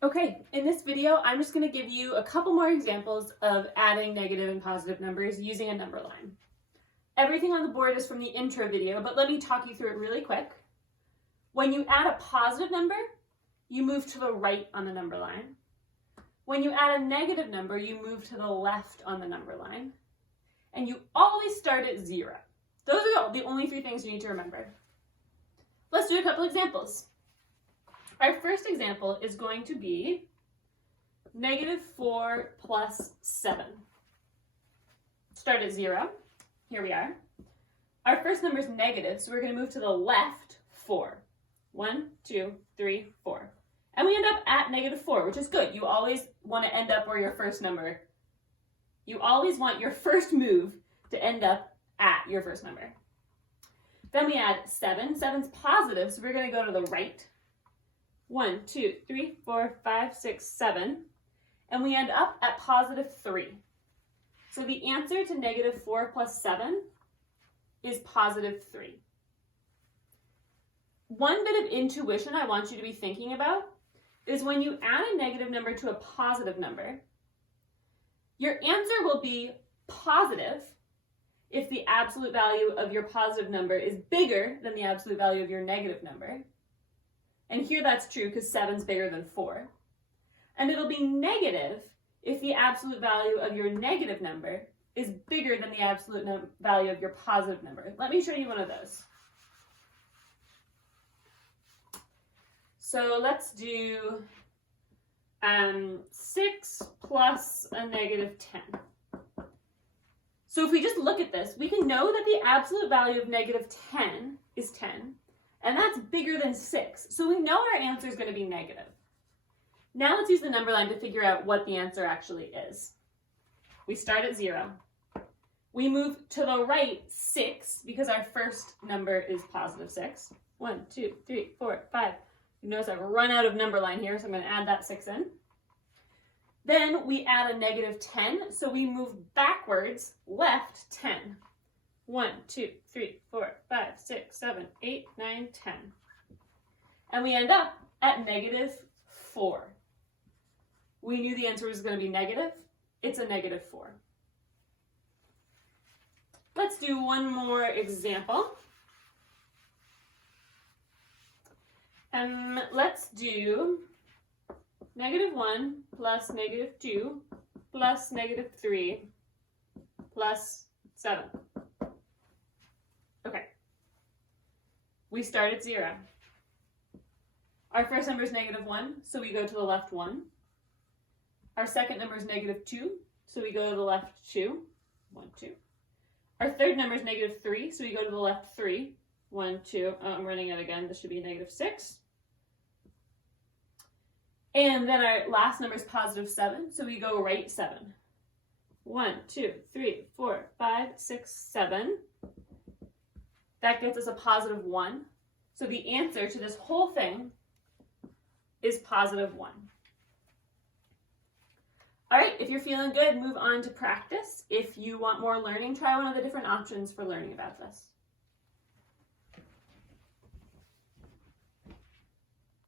Okay, in this video, I'm just going to give you a couple more examples of adding negative and positive numbers using a number line. Everything on the board is from the intro video, but let me talk you through it really quick. When you add a positive number, you move to the right on the number line. When you add a negative number, you move to the left on the number line. And you always start at 0. Those are the only 3 things you need to remember. Let's do a couple examples. Our first example is going to be -4 plus 7. Start at 0. Here we are. Our first number is negative, so we're going to move to the left 4. 1, 2, 3, 4. And we end up at -4, which is good. You always want to end up where your first number. You always want your first move to end up at your first number. Then we add 7. 7's positive, so we're going to go to the right. 1, 2, 3, 4, 5, 6, 7. And we end up at +3. So the answer to -4 plus 7 is +3. One bit of intuition I want you to be thinking about is when you add a negative number to a positive number, your answer will be positive if the absolute value of your positive number is bigger than the absolute value of your negative number. And here that's true because 7's bigger than 4. And it'll be negative if the absolute value of your negative number is bigger than the absolute value of your positive number. Let me show you one of those. So let's do 6 plus a -10. So if we just look at this, we can know that the absolute value of -10 is 10. And that's bigger than 6. So we know our answer is going to be negative. Now let's use the number line to figure out what the answer actually is. We start at 0. We move to the right 6 because our first number is +6. 1, 2, 3, 4, 5. You notice I've run out of number line here, so I'm going to add that 6 in. Then we add a -10, so we move backwards left 10. 1, 2, 3, 4, 5, 6, 7, 8, 9, 10. And we end up at -4. We knew the answer was going to be negative. It's a -4. Let's do one more example. Let's do -1 plus -2 plus -3 plus 7. Okay. We start at 0. Our first number is -1, so we go to the left 1. Our second number is -2, so we go to the left 2. 1, 2. Our third number is -3, so we go to the left 3. 1, 2. Oh, I'm running out again. This should be -6. And then our last number is +7, so we go right 7. 1, 2, 3, 4, 5, 6, 7. That gets us a +1. So the answer to this whole thing is +1. All right, if you're feeling good, move on to practice. If you want more learning, try one of the different options for learning about this.